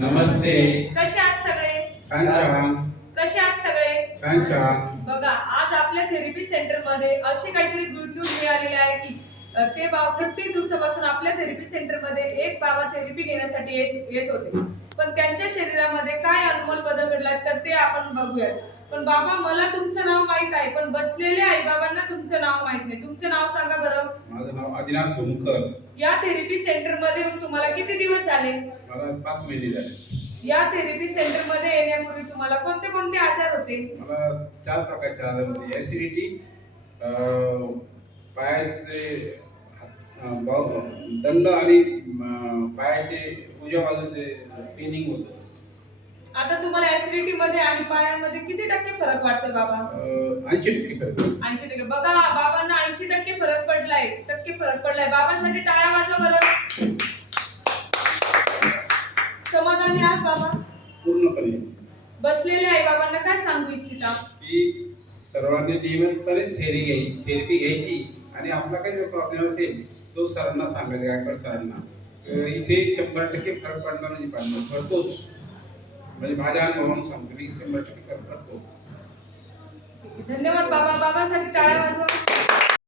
नमस्ते. कसे आहात सगळे? छान छान. कसे आहात सगळे? छान छान. बघा, आज आपल्या थेरपी सेंटर मध्ये अशी काहीतरी गुड न्यूज मिळालेली आहे की ते प्रत्येक दिवसापासून आपल्या थेरपी सेंटर मध्ये एक बाबा थेरपी घेण्यासाठी येत होते. पण त्यांच्या शरीरामध्ये काय अनमोल बदल घडला तर ते आपण बघूयात. पण बाबा, मला तुमचं नाव माहित आहे, पण बसलेले आई बाबांना तुमचं नाव माहित नाही. तुमचं नाव सांगा बरं. माझं नाव आदिनाथ भूमकर. या थेरपी सेंटर मध्ये येऊन तुम्हाला किती दिवस झाले? मला 5 महिने झाले. या थेरपी सेंटर मध्ये येण्यापूर्वी तुम्हाला कोणते कोणते आजार होते? मला 4 प्रकारचे आजार होते. ऍसिडिटी, पायाचे दंड आणि पायाचे उजव्या बाजूचे पेनिंग होतं. आता तुम्हाला ऍसिडिटी मध्ये आणि पायांमध्ये किती टक्के फरक वाटतो बाबा? 80% फरक. 80%. बघा, बाबांना 80% फरक पडलाय. बाबांसाठी टाळ्या वाजवा बरं. समाधानी आहात बाबा? पूर्णपणे. बसलेले आई बाबांना काय सांगू इच्छिता? की सर्वांनी नियमितपणे थेरपी घ्यायची आणि आपला काही जो प्रॉब्लेम असेल तो सरांना सांगायचा, गायकवाड सरांना. इथे 100% फरक पडणार म्हणजे पडतोच. म्हणजे माझ्या अनुभवावरून सांगतो की 100% फरक पडतो. धन्यवाद बाबा. बाबांसाठी टाळ्या वाजवा.